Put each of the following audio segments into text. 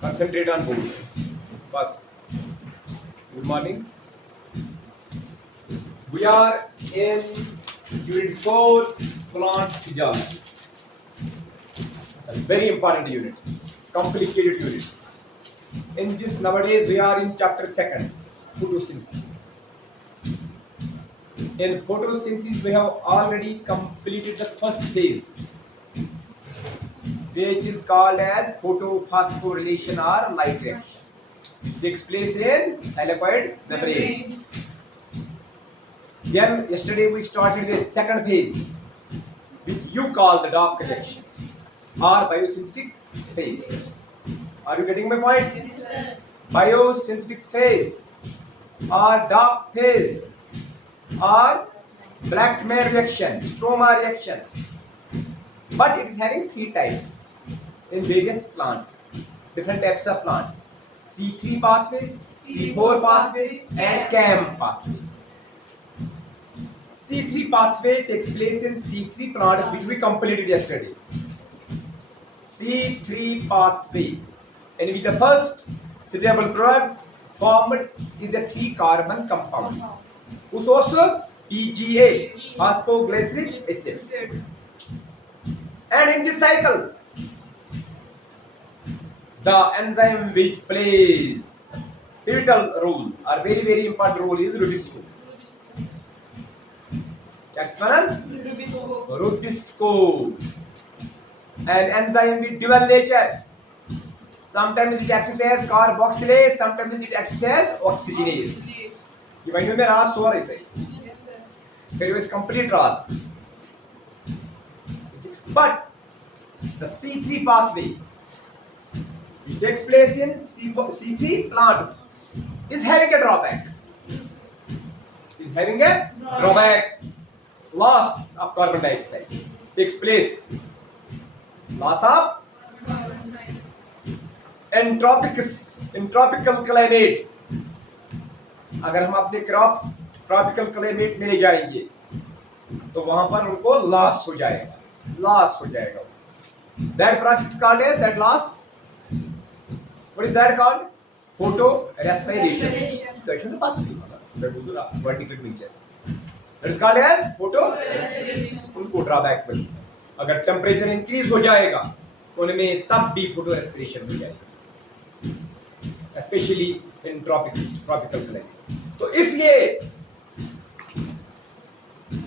Concentrate on both. First, good morning. We are in Unit 4, Plant Physiology. A very important unit, complicated unit. In this nowadays we are in chapter 2, photosynthesis. In photosynthesis we have already completed the first phase, which is called as photophosphorylation or light reaction. It takes place in thylakoid membranes. Then yesterday we started with second phase, which you call the dark reaction or biosynthetic phase. Are you getting my point? Yes, sir. Biosynthetic phase or dark phase or Blackmer reaction, stroma reaction. But it is having three types in various plants, different types of plants. C3 pathway, C4 pathway and CAM pathway. C3 pathway takes place in C3 plants which we completed yesterday. C3 pathway, in which the first suitable product formed is a 3-carbon compound, whose also PGA, phosphoglyceric acid. And in this cycle, the enzyme which plays pivotal role or very important role is Rubisco. That's one Rubisco. An enzyme with dual nature. Sometimes it acts as carboxylase, sometimes it acts as oxygenase. ये वही में रात सो रही थी, फिर वो complete रात. But the C3 pathway, which takes place in C3 plants, is having a drawback. Is having a drawback. Loss of carbon dioxide takes place. Loss of in tropical climate. अगर हम अपने क्रॉप्स ट्रॉपिकल क्लाइमेट में ले जाएंगे तो वहां पर उनको लॉस हो जाएगा. That process is called as that loss. What is that called? Photorespiration. Vertical means that is called as photorespiration. उनको ड्रॉबैक पर अगर टेम्परेचर इंक्रीज हो जाएगा तो उनमें तब भी फोटोरेस्पिरेशन हो जाएगी, स्पेशली इन ट्रॉपिकल क्लाइमेट. तो इसलिए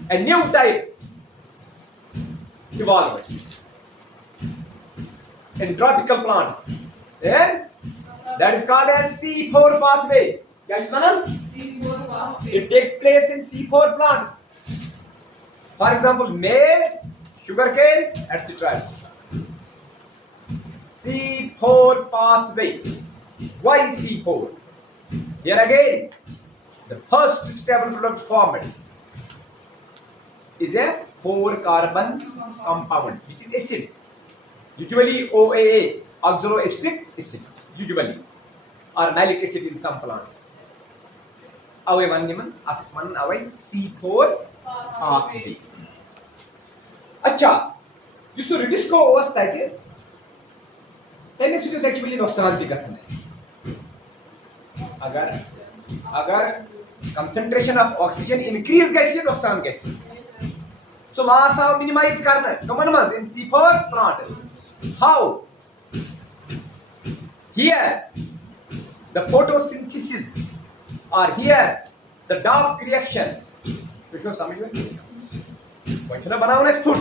a new type evolved in tropical plants, and that is called as C4 pathway. Guys, C4 pathway. It takes place in C4 plants. For example, maize, sugarcane, etc. C4 pathway. Why C4? Here again, the first stable product formed is a 4-carbon compound, which is acid. Usually OAA, oxaloacetic acid, usually, or malic acid in some plants. Away one away C4 pathway. अच्छा, जिसको रिबिस्को अवस्था है NH2 actually नुकसान भी कर सकते हैं. अगर concentration of oxygen increase कैसे नुकसान कैसे? So loss of minimize करना common ones in C4 plants. How? Here the photosynthesis or here the dark reaction. विश्व समझ में? वचना बनावने स्फुट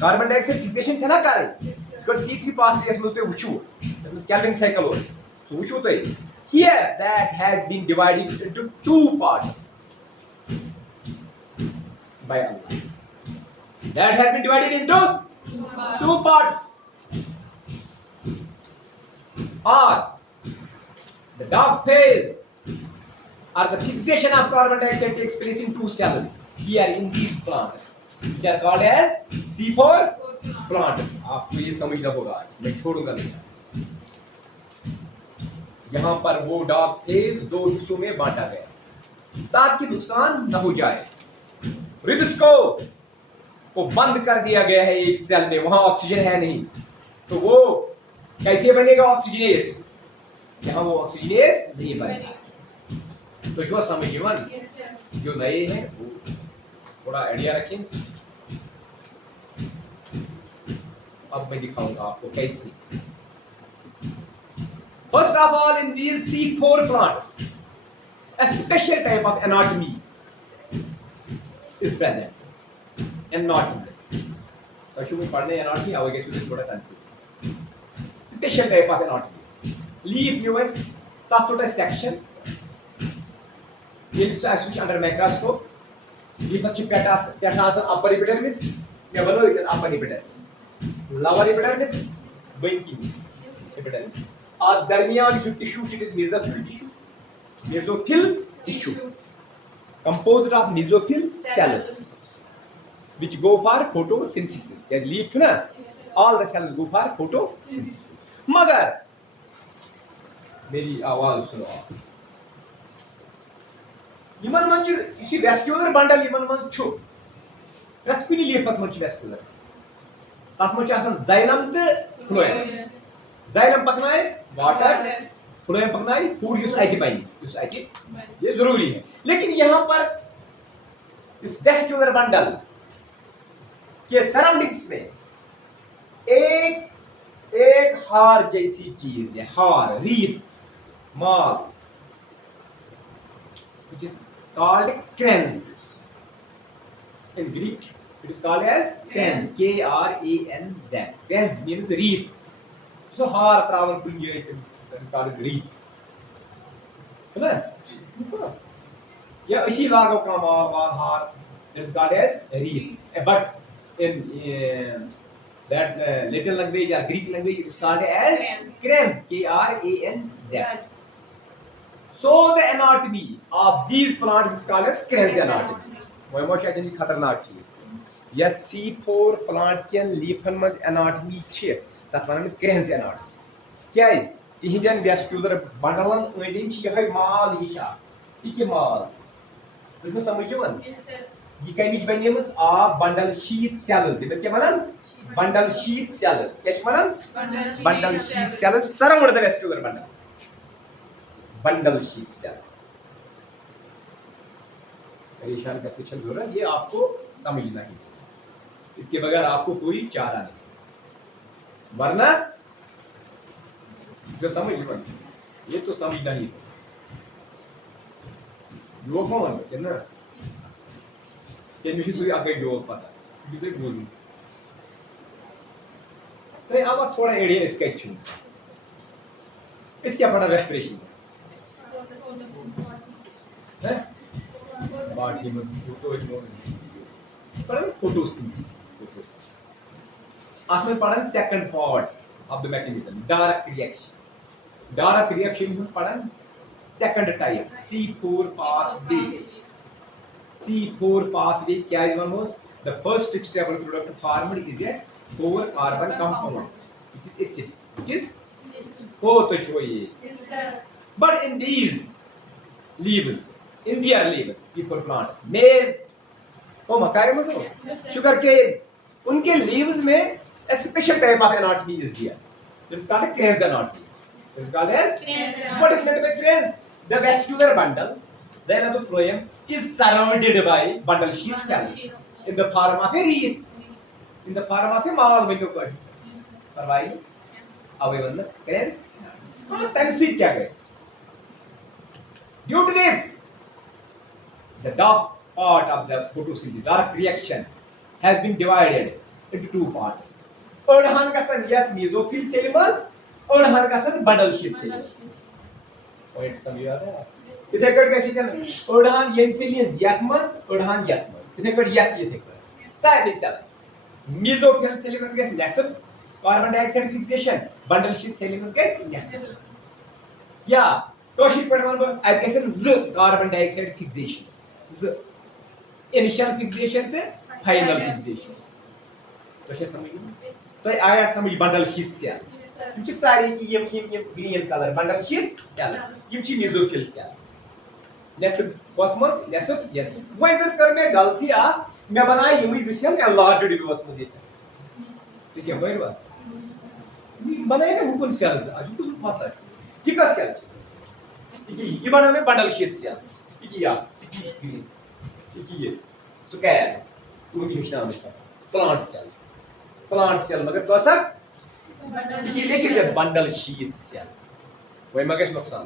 कार्बन डाइऑक्साइड फिक्सेशन छना करे. Because C3 pathway is multi uchu. That is Calvin cycle was. So uchu to here that has been divided into 2 parts by Allah. That has been divided into 2 parts. Or the dark phase or the fixation of carbon dioxide takes place in 2 cells here in these plants, which are called as C4 plants. आपको ये समझना होगा, मैं छोड़ूंगा नहीं. यहाँ पर वो डार्क फेज 2 हिस्सों में बांटा गया ताकि नुकसान न हो जाए. रिबिस्को को बंद कर दिया गया है एक सेल में, वहां ऑक्सीजन है नहीं, तो वो कैसे बनेगा ऑक्सीजनेस? यहाँ वो ऑक्सीजनेस नहीं बनेगा। तो जो समझ यिवन Yes, sir. जो नए हैं वो थोड़ा आइडिया रखें। अब मैं दिखाऊंगा आपको कैसे। First of all, in these C4 plants, a special type of anatomy is present. Anatomy. तो शुरू में पढ़ने anatomy आओगे तो थोड़ा confuse. Special type of anatomy. Leaf nuance, that sort of section. You'll switch under microscope. Leaf अच्छी पेटास upper epidermis, या below upper epidermis. Lower epidermis, banking epidermis. और दरमियान जो tissue it is mesophyll tissue, mesophyll tissue composed of mesophyll cells which go for photosynthesis. As leaf ना, all the cells go for photosynthesis. मगर मेरी आवाज सुनो आप। यमन मंच इसी वेस्क्यूलर बंडल यमन मंच छु प्रत कुनी लीफस मंच वेस्क्यूलर तथ मंच आसान जाइलम ते फ्लोएम। जाइलम पकनाए वाटर, फ्लोएम पकनाए फूड यूज आईटी पानी यूज आईटी, ये जरूरी है। लेकिन यहाँ पर इस वेस्क्यूलर बंडल के सराउंडिंग्स में एक हार जैसी चीज है, हार, रीत, माल, which is called crans. In Greek, it is called as crans. K-R-A-N-Z. Crans means reed. So हार त्रावन कुंजे, that is called as reed. सुना? या इसी लागो का माल हार, that is called as reed. But in that Latin language or Greek language, it is called as crans. K-R-A-N-Z. So the anatomy of these plants is called as crans anatomy. वो मोशा के लिए खतरनाक चीज। यह C4 प्लांट के लीफन मज anatomy छ, तथ वनन crans anatomy। क्या है? तिहिंदन वेस्क्यूलर बंडलन ओइलिन छ यह माल हिशा, ये माल। तुझे समझ यवन? ये कमिच बनेमस आ बंडल शीट सेल्स, ये क्या वनन? Bundle sheath cells. क्या वनन? Bundle sheath cells surround the vascular bundle. Bundle sheath cells. परेशान का स्पेशल जरूरत, ये आपको समझना ही, इसके बगैर आपको कोई चारा नहीं, वरना जो समझ लो ये तो समझना ही है। योग कौन है ना? ये मुझे सुई आगे योग पता, मुझे बोलूं। तो अब थोड़ा एरिया स्केच इसके अपना रेस्पिरेशन है, बाकी में तो पढ़न फोटोसिंथेसिस। आज में पढ़न second part of the mechanism, direct reaction. Direct reaction में पढ़न second type, C4 pathway. C4 pathway क्या है one? The first stable product formed is a 4 carbon compound, which is acid, which is तो चाहिए। But in these leaves, in their leaves, C4 plants, maize, oh मकाई में so, sugar cane, उनके leaves में a special type of anatomy is there. It is called a crans anatomy. It is called as what is meant by crans? The vascular bundle, xylem, is surrounded by bundle sheath cells in the form of a wreath, in the form of a mall window cut. परवाही अवे बंद crans. तो तमसी क्या है? Due to this, the dark part of the photosynthesis, dark reaction, has been divided into two parts. ओढ़ान का सन यत mesophyll cells, ओढ़ान का सन bundle sheath sales. Point समझ आ रहा है? इथे कट कैसे चल? ओढ़ान ये सेल्स यत मस, ओढ़ान यत मस। इथे कट यत ये थे cut. Side cell. Mesophyll cells गैस नेसल, carbon dioxide fixation, bundle sheath cells गैस नेसल। या कोशिश पढ़वान पर आई कैसे ज कार्बन डाइऑक्साइड फिक्सेशन। ज इनिशियल फिक्सेशन ते फाइनल फिक्सेशन। तो क्या समझ लो? तो आया समझ बंडल शीट सेल। ये सारी की ये green colour bundle sheath cell, ये ची मेसोफिल सेल। नेसल कोथमस नेसल ये। वो इधर कर में गलती आ, मैं बनाया ये मुझे सेल का लार्ज डिविजन में देता। ठीक है भाई बात। बनाया ना हुकुम सेल्स आज कुछ फास्ट है। ये कस सेल ये बना में बंडल शीट सेल ये स्क्वायर तू हिचना में प्लांट सेल मगर तो सर ये देखिए बंडल शीट सेल वही मगर नुकसान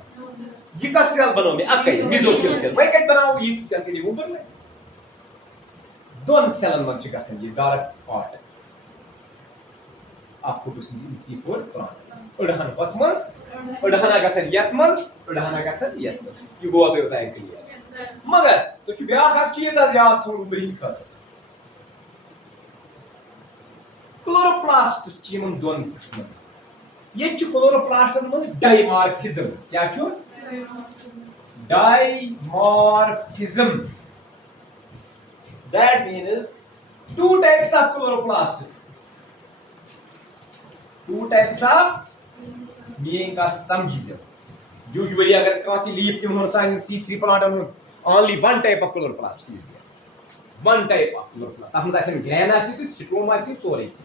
ये कस सेल बनो में अकई मेसोफिल सेल वही कत बनाओ ये सेल के लिए ऊपर में दोन सेलन में गसन ये डार्क पार्ट आप फोटोसिंथेसिस प्लांट अड़हन वत मज अड़हना गसन यत मज अड़हना गसन यत मज ये गो तो होता है क्लियर मगर तो छु ब्याह का चीज आज याद थो ब्रीन खत क्लोरोप्लास्ट चीमन दोन किस्म ये छु क्लोरोप्लास्ट में डाइमॉर्फिज्म क्या छु dimorphism that means two types of chloroplasts being का समझिए usually अगर काती लीफ निमन साइन C3 प्लांट में only one type of chloroplast is there one type of chloroplast हम ऐसे ग्रैना थी तो स्ट्रोमा थी सोरे थी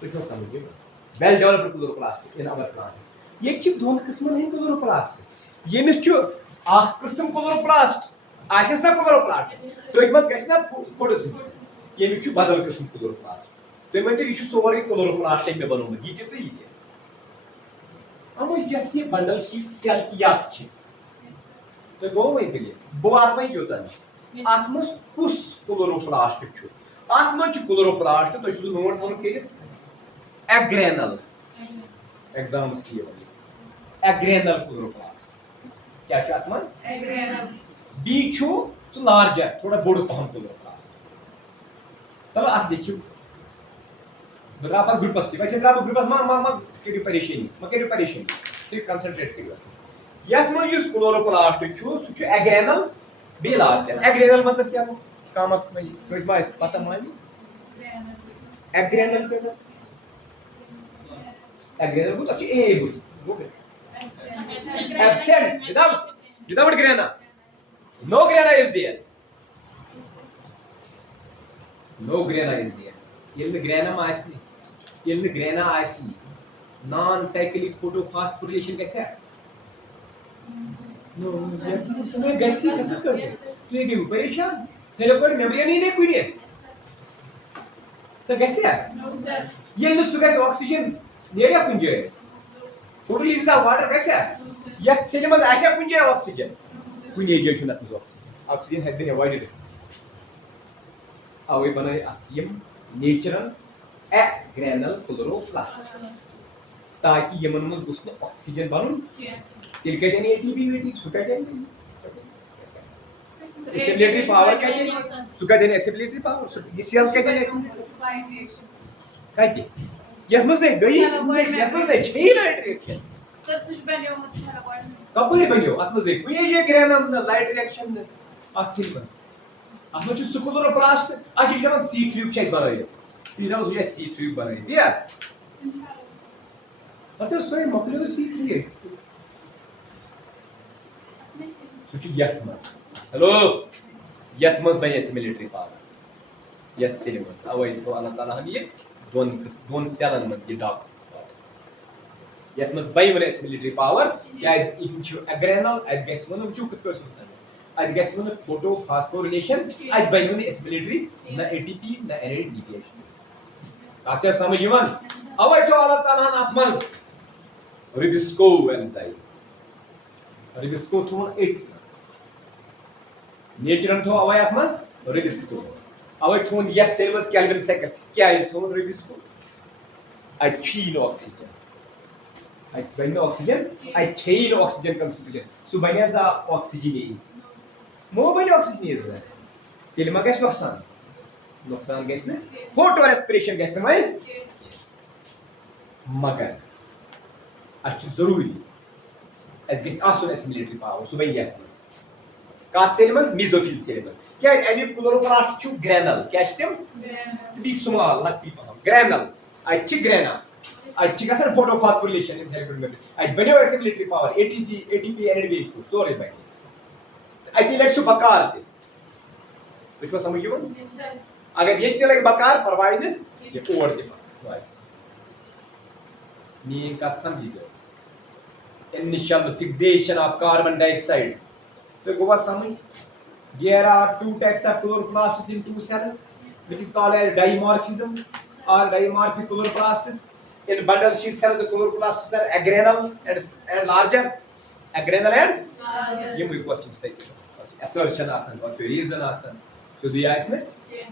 तो इसको समझिए well developed chloroplast in our plant ये चिप दोन किस्म हैं chloroplast ये में जो आख किस्म chloroplast आशा ना क्लोरोप्लास्ट तो एक बात कैसे ना फोटोसिंथेसिस ये मिछु बदल किस्म क्लोरोप्लास्ट तो मैं तो इशू सोवर क्लोरोप्लास्ट में बनूंगा ये तो ये हम ये बंडल शीट सेल की याद छे तो गो में के लिए वो आत्मा ही होता है आत्मा कुछ क्लोरोप्लास्ट छु आत्मा छु क्लोरोप्लास्ट तो इशू नोट हम के एग्रेनल एग्जाम्स किए वाली एग्रेनल क्लोरोप्लास्ट क्या छु आत्मा एग्रेनल डी छु सु लार्जर थोड़ा बड़ पहन क्लोरोप्लास्ट चलो आप देखियो ग्राफ ग्रुपस वैसे ग्राफ ग्रुपस मा करियो परेशानी तो कंसंट्रेट करियो यात में यूज क्लोरोप्लास्ट छु सु छु एग्रेनल बे लार्जर एग्रेनल मतलब क्या हो काम में कोई बात पता मानी एग्रेनल क्या है एग्रेनल को अच्छी ए बोल वो absent without grana No grana is there. Yelme grana maasni. Yelme grana aasi. Non-cyclic photophosphorylation कैसे है? No, ये तुम्हें गैसी से कर दे. तू ये क्यों परेशान? तेरे को मेमोरी नहीं दे कोई नहीं. सर कैसे है? No sir. ये न सुगैस ऑक्सीजन ले रहा कुंजे. फोटोलिसिस ऑफ वाटर कैसे है? ये सेल में ऐसा कुंजे oxygen. When ejection at oxygen has been avoided. Away banai athiyam natural agranal chloroplast. ताकि यमन में उसमें ऑक्सीजन बनूं तिल कहते हैं एटीपी वेटी सुका कहते हैं एसिलेटरी पावर कहते हैं सुका कहते हैं एसिलेटरी पावर ये सेल कहते हैं कहते यस मस नहीं गई यस मस नहीं छेल रिएक्शन सर सुश बनियो मत है अपॉइंटमेंट कब बनियो अतमस देख कुछ ये ग्रेनम ना लाइट रिएक्शन असिलमस अतमस जो क्लोरोप्लास्ट अजि केवन C3 चेक बनायो ये जो C3 बनायो दिया अतो सोय मकलो C3 सुचि यतमस हेलो यतमस बने मिलिट्री पावर यत सिलेमस अवै तो अल्लाह ताला हम ये दोन सेलन में ये डॉक यतमस बाय वन मिलिट्री पावर या इन छु एग्रेनल एट गेस वन छु कुछ कर सकता है एट गेस one photophosphorylation eight by one मिलिट्री ना एटीपी ना एनएडीपीएच अच्छा समझ यमन अवै तो अल्लाह ताला हन आत्मस रिबिस्को एंजाइम रिबिस्को थोन इट्स नेचरन थो अवै आत्मस रिबिस्को अवै थोन यत सेल्स केल्विन सेकंड क्या इज थोन रिबिस्को एट चीन oxygen I bring the oxygen, I chain oxygen concentration. So when is the oxygen is? More when oxygen is there. Kilma gas नुकसान gas ना? Photo respiration gas ना भाई? मगर अच्छी जरूरी. As gas आसुन assimilatory power. So when यह काट सेलमस mesophyll सेलमस. क्या एनी क्लोरोप्लास्ट चु ग्रेनल. क्या stem? Be small, like people. Granule. अच्छी ग्रेना. अच्छी का सर फोटोफॉस्फोरिलेशन इन थेरेप्यूटिक मेथड एट बने एसिमिलेटरी पावर एटीपी एनएडीपीएच2 सॉरी भाई आई थिंक लेट्स बकार थे इसको समझिए यस सर अगर ये चले बकार प्रोवाइड ये ओवर दे वाइस मीन का समझिए initial fixation of carbon dioxide. तो go was समझ. There are two types of chloroplasts in two cells, which is called as dimorphism or dimorphic chloroplasts. In bundle sheath cells, the chloroplasts are agranal and larger. Agranal and ये मुझे questions take. Assertion आसन और reason आसन. So the आसन.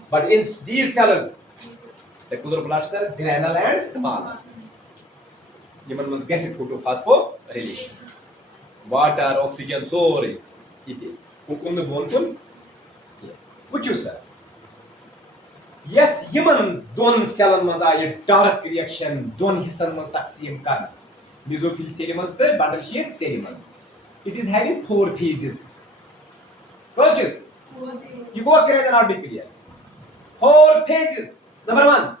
But in these cells, the chloroplasts are granal and small. Yıman mı gesi kutu phosphorylation. Water, oxygen, sorry. İti. Hukumlu bonkun. Which you sir? Yes, yıman don cell'ın maz ayı dark reaction don hissan maz taksim kan. Mesophyll cell the bundle sheath cell. It is having four phases. Conscious? You go clear and not be clear. Four phases. Number one,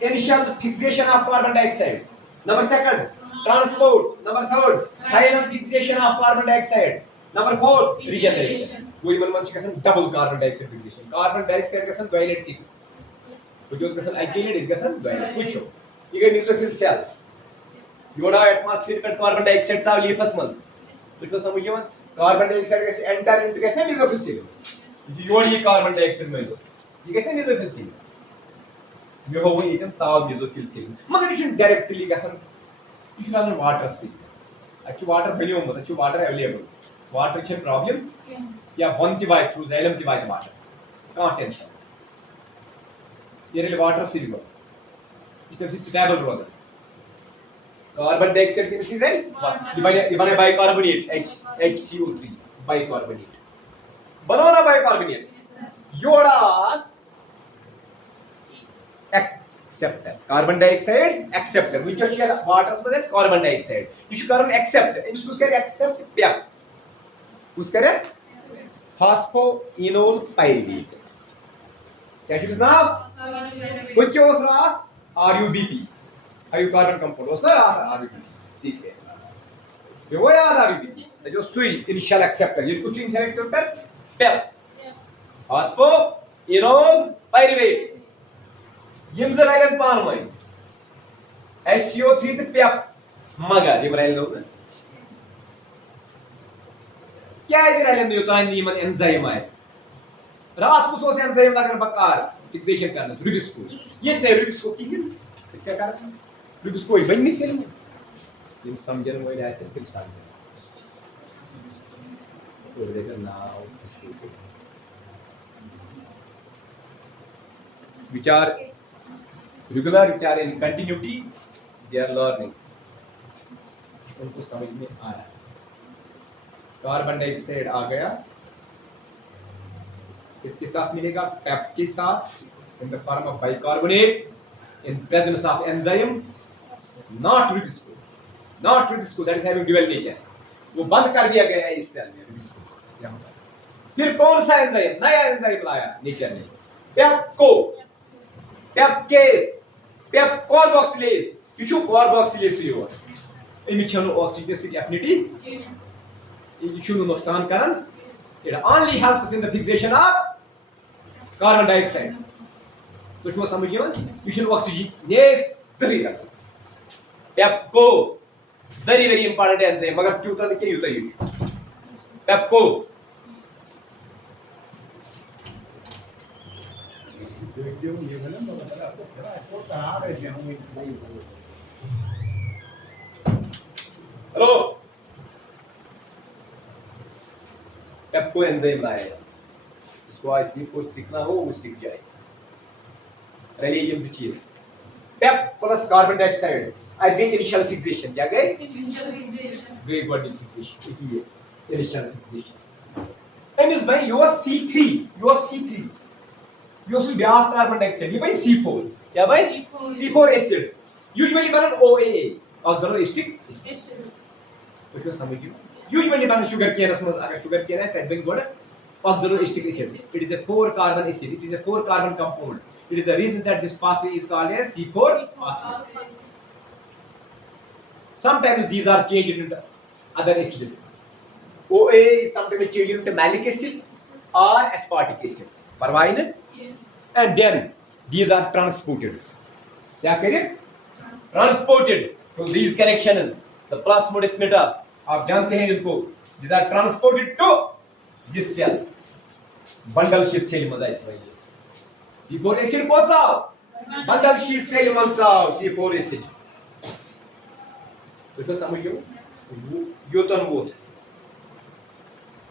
initial fixation of carbon dioxide. Number second, transport. Number third, final fixation of carbon dioxide. Number four, regeneration. We will mention double carbon dioxide fixation. Carbon dioxide is violet ticks. Which was alkylate is violet. Which you get neutrophil cell. You have atmospheric carbon dioxide are leafless months. Which was some carbon dioxide enter into neutrophil cell. You want carbon dioxide measure. You get neutrophil cell. You have eaten all mesophyll cell. But you should directly get you should have water cell. Actually, water volume, actually water available. Water is a problem. Yeah, one divide through xylem divide water. No tension. Here is water cell. This is stable water. Carbon dioxide is right. Divide bicarbonate HCO3 bicarbonate. Banana bicarbonate. Yoda's acceptor. Carbon dioxide acceptor. We just share water with carbon dioxide. You should carbon accept. In this case, accept PEP. Who's correct? Phosphoenol pyruvate. क्या चीज ना? कुछ क्या होता है? RUBP. Hydrocarbon compound. होता है RUBP. C-phase. ये वो यार RUBP. जो सुई initial acceptor. ये कुछ initial acceptor PEP. Phosphoenol pyruvate. Yim zar ailen pan mai. HCO3 to PEP. Magar yim ailen लोग. क्या है इस ailen में होता है नीमन enzyme है. रात को सोच एंजाइम लगन बकार फिक्सेशन करना रुबिस्को ये नहीं रुबिस्को की है इसका कारण रुबिस्को ही बनी सेल में इन समझन वो ऐसे फिर साल तो देखो नाउ विचार रेगुलर विचार इन कंटिन्यूटी दे आर लर्निंग उनको समझ में आ रहा है कार्बन डाइऑक्साइड आ गया इसके साथ मिलेगा पेप के साथ in the form of bicarbonate in presence of enzyme not Rubisco that is having dual nature वो बंद कर दिया गया है इस सेल में रुबिस्को यहां पर फिर कौन सा एंजाइम नया एंजाइम लाया नेचर ने पेप्को पेप्केस पेप कार्बोक्सिलेज यू कार्बोक्सिलेज यो एमि छनो ऑक्सीडेटिव एफिनिटी यू नुकसान करन it only helps in the fixation of carbon dioxide. कुछ वो समझिए ना? You should oxygenase जरूरी है sir. PEPCO very very important enzyme. मगर क्यों तो नहीं होता ये? PEPCO. Hello. पेप्को एंजाइम लाया उसको आईसी को सीखना हो वो सीख जाए रेलियम की चीज पेप प्लस कार्बन डाइऑक्साइड आई गई इनिशियल फिक्सेशन क्या गई इनिशियल फिक्सेशन गई बॉडी फिक्सेशन ये इनिशियल फिक्सेशन एम is by your C3 your से ब्याह कार्बन डाइऑक्साइड ये भाई C4 क्या भाई C4 एसिड यूजुअली बनन OAA ऑक्सैलोएस्टिक एसिड उसको समझिए usually ban sugar cane agar sugar cane hai that being good oxaloacetic acid it is a 4 carbon acid it is a 4 carbon compound it is the reason that this pathway is called as C4 pathway sometimes these are changed into other acids OA is sometimes changed into malic acid or aspartic acid parvain and then these are transported kya kare transported to these connections the plasmodesmata आप जानते हैं इनको, these are transported to this cell. Bundle sheet cell मध्ये जायचं पाहिजे. C4 acid कोणचा? Bundle sheet cell मधचा C4 acid. तो समझियो योतन both.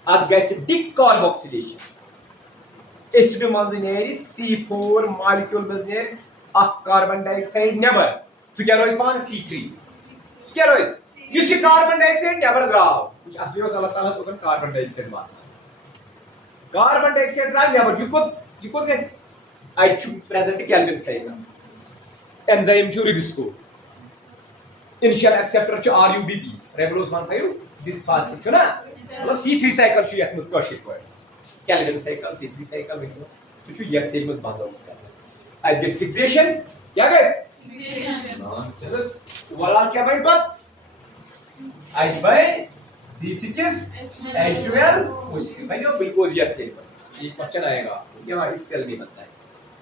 At acidic carboxylation. Acid manzı neri C4 molecule manzı neri carbon dioxide never. So क्या Royce पान C3. क्या Royce? इसकी carbon dioxide never द्राव. कुछ असली और अल्लाह ताला तो कार्बन डाइऑक्साइड मारना. Carbon dioxide drive never. You could guess. I choose present Kelvin cycle. Enzyme to Ribisco. Initial acceptor to RUBP. Ribose 15. This fast is ना. मतलब C3 cycle चुया कि मुझको शिप हुआ. Kelvin cycle, C3 cycle में तो चुया एक में बांधा होता है. I guess fixation. क्या guess? Fixation. Nonsense. वाला क्या बन पर? I by C6 H12 उसी भाई वो बिल्कुल याद से ये क्वेश्चन आएगा यहाँ इस सेल में बनता है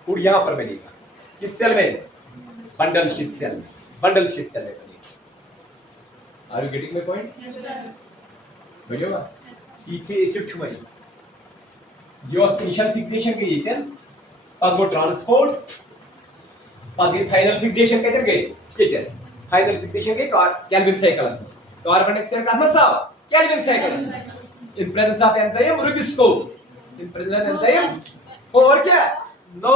फूड यहाँ पर बनेगा किस सेल में बंडल शीट सेल में बनेगा are you getting my point Yes, sir. बढ़िया C3 एसिड छुमाई ये इनिशियल फिक्सेशन के ये थे अब वो ट्रांसपोर्ट आगे फाइनल फिक्सेशन कैसे गए ये थे फाइनल फिक्सेशन के केल्विन साइकिल कार्बन डाइऑक्साइड का मतलब Kelvin cycle. In presence of enzyme Rubisco. In presence of enzyme और क्या? No.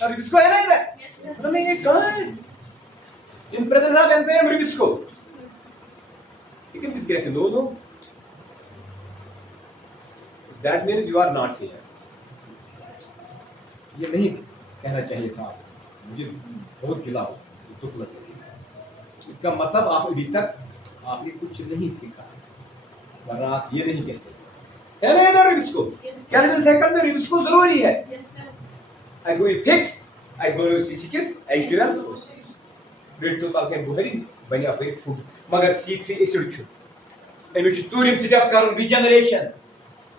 Rubisco है ना इधर? Yes, sir. मतलब नहीं ये कहाँ है? In presence of enzyme Rubisco. लेकिन किस गिरा के no. That means you are not here. ये नहीं कहना चाहिए था. मुझे बहुत गिला हो, दुख लग रहा है. इसका मतलब आप अभी तक आपने कुछ नहीं सीखा. वरना आप ये नहीं कहते है ना इधर रिबिस्को केल्विन साइकिल में रिबिस्को जरूरी है Yes, sir. I go fix I go C6 H12 build तो साल के बुहरी बनिया पे फूड मगर C3 एसिड छु एनु छु टूरिन स्टेप करू रिजनरेशन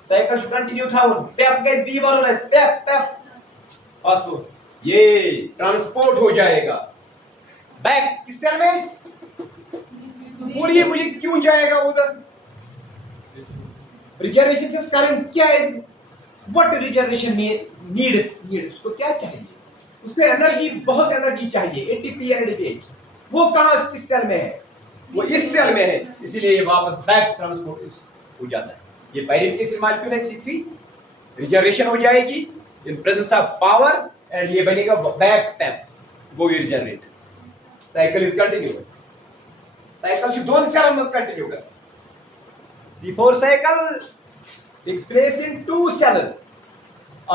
साइकिल छु कंटिन्यू थाउन पेप गाइस बी वाला पेप पासपोर्ट ये ट्रांसपोर्ट हो जाएगा बैक किस सेल में बोलिए मुझे क्यों जाएगा उधर रिजनरेशन से कारण क्या है व्हाट रिजनरेशन में नीड्स उसको क्या चाहिए उसको एनर्जी बहुत एनर्जी चाहिए एटीपी एनएडीपीएच वो कहां किस सेल में है वो इस सेल में है इसीलिए ये वापस बैक ट्रांसपोर्ट हो जाता है ये पायरिक एसिड मॉलिक्यूल है C3 रिजनरेशन हो जाएगी in presence of power and ये बनेगा बैक टैप वो regenerate cycle is continue cycle should दोन सेल मस्ट कंटिन्यू कर C4 cycle takes place in two cells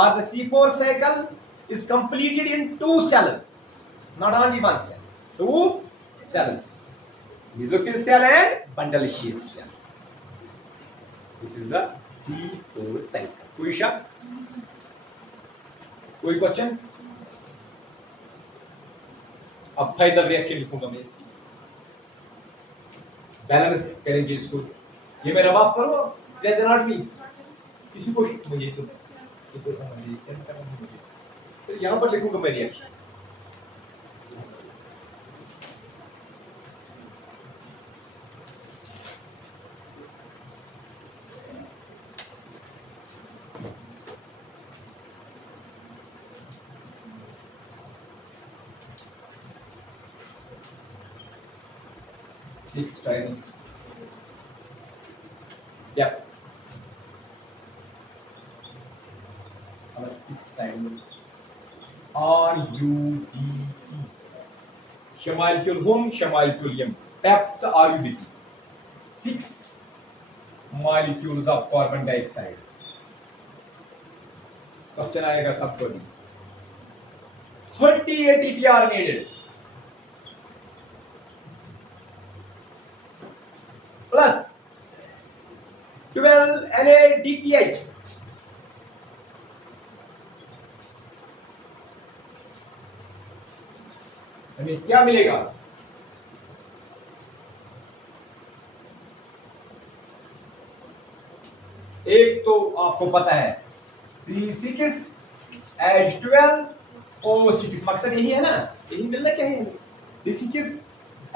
or the C4 cycle is completed in two cells not only one cell two cells mesophyll cell and bundle sheath cell this is the C4 cycle कोई शक कोई question अब final reaction लिखूंगा मैं इसकी balance करेंगे इसको ये मेरा बाप करो प्लीज नॉट मी किसी को मुझे तो मुझे सेंड करना है मुझे फिर यहाँ पर लिखूंगा मैं reaction six times yeah 6 times RUBP Shamalicule hum Shamalicule yum pept RUBP 6 molecules of carbon dioxide question आएगा सबको भी 30 ATP are needed plus 12 NADPH हमें क्या मिलेगा एक तो आपको पता है C6 H12 O6 मकसद यही है ना यही मिलना चाहिए C6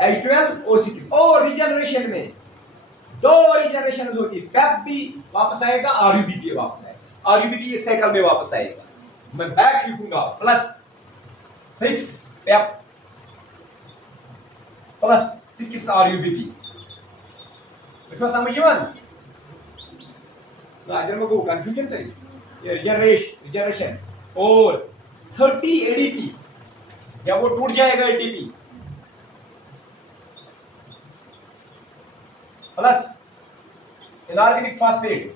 H12 O6 और रिजनरेशन में दो रिजनरेशन होती है, पेप भी वापस आएगा, आरयूबीपी वापस आएगा, आरयूबीपी इस साइकिल में वापस आएगा। मैं बैक लिखूंगा +6 पेप +6 आरयूबीपी। तो समझ यिवान ना, अगर मैं को कंफ्यूजन करी ये रिजनरेशन और 30 एडीपी या वो टूट जाएगा ATP plus inorganic phosphate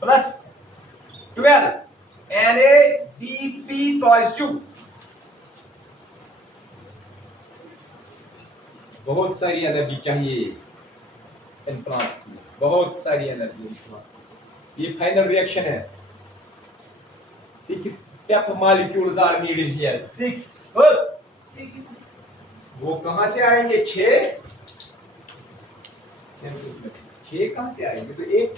plus 12 NADP+2। बहुत सारी एनर्जी चाहिए इन प्लांट्स में, बहुत सारी एनर्जी इन प्लांट्स में। ये फाइनल रिएक्शन है। 6 पेप मॉलिक्यूल्स आर नीडेड हियर। 6 वो कहां से आएंगे? 6 कहां से आएंगे? तो एक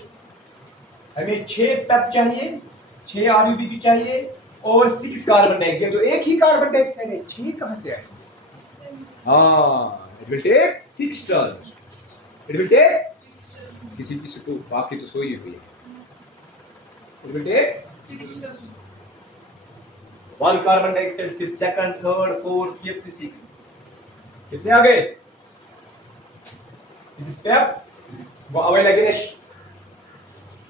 हमें 6 पेप चाहिए, 6 आरयूबीपी चाहिए और 6 कार्बन डाइऑक्साइड। तो एक ही कार्बन डाइऑक्साइड है, 6 कहां से आएंगे? हाँ, it will take 6 turns. It will take किसी को बाकी तो सोई हुई है। It will take 1 carbon dioxide, फिर सेकंड, थर्ड, फोर्थ, फिफ्थ, 6 कितने आ गए? 6 पेप वो अवे लगे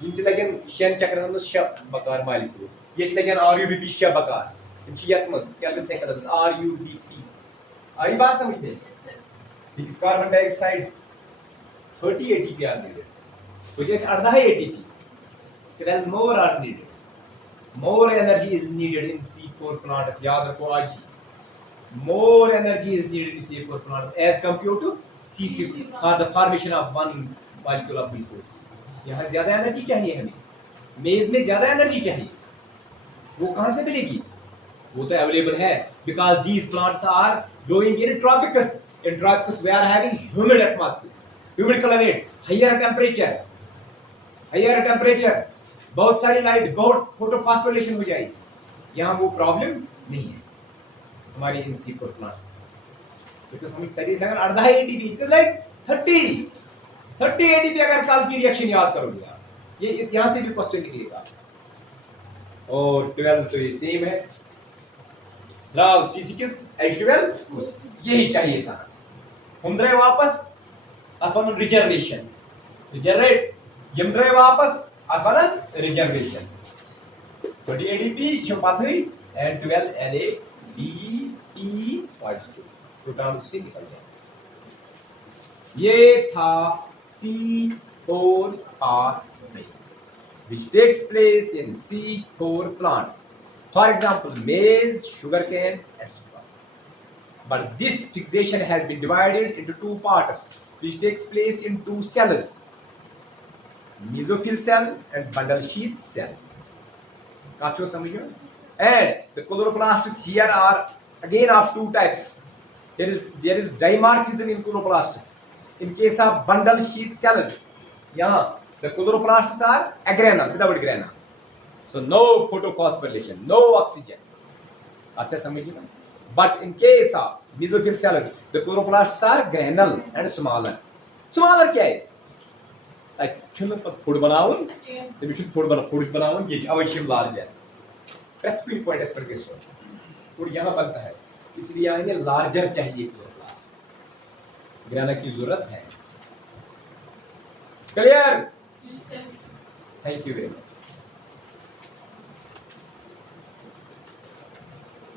ये लगन शेन चक्र शब बकार मालिक्यूल ये लगन आरयूबीपी शब बकार इन यत मज केल्विन से कदम आरयूबीपी। आई बात समझ में? 6 carbon dioxide 30 ATP are needed, which is अर्धा ATP. then more are needed, more energy is needed in C4 plants। याद रखो आज ही, more energy is needed in C4 plants as compared to C3 for the formation of one molecule of glucose। यहाँ ज्यादा energy चाहिए हमें, मेज में ज्यादा एनर्जी चाहिए। वो कहाँ से मिलेगी? वो तो अवेलेबल है because these plants are growing in tropics। In tropics we are having humid atmosphere, humid climate, higher temperature, बहुत सारी लाइट, बहुत फोटोफॉस्फोरिलेशन हो जाएगी। यहाँ वो प्रॉब्लम नहीं है हमारी इन C4 प्लांट्स। इसको समझ तरीके से अर्धा ATP it is like 30 ATP. अगर कल की रिएक्शन याद करोगे आप, ये यहाँ से भी क्वेश्चन निकलेगा। और 12 तो ये सेम है, द्राव C6H12 यही चाहिए था। हम द्रय वापस अथवा रिजर्वेशन रिजनरेट यम द्रय वापस अथवा reservation 20 ADP pathway and 12 NADP+2 proton से निकल गया। ये था C4 pathway which takes place in C4 plants, for example maize, sugarcane, etc. But this fixation has been divided into 2 parts which takes place in 2 cells, mesophyll cell and bundle sheath cell। काचो समझो? And the chloroplasts here are again of 2 types। There is dimorphism in chloroplasts। In case of bundle sheath cells, यहाँ the chloroplasts are agranal without grana, so no photophosphorylation, no oxygen। अच्छा समझिए ना? But in case of mesophyll cells, the chloroplasts are granal and smaller। Smaller क्या है? छुन पर food बनावन, तभी छुन फूड बनावन ये अवश्य लार्जर। प्रैक्टिकल पॉइंट इस पर के सोच फूड यहाँ बनता है, इसलिए हमें लार्जर चाहिए क्लोरोप्लास्ट, ग्राना की जरूरत है। Clear? Thank you very much.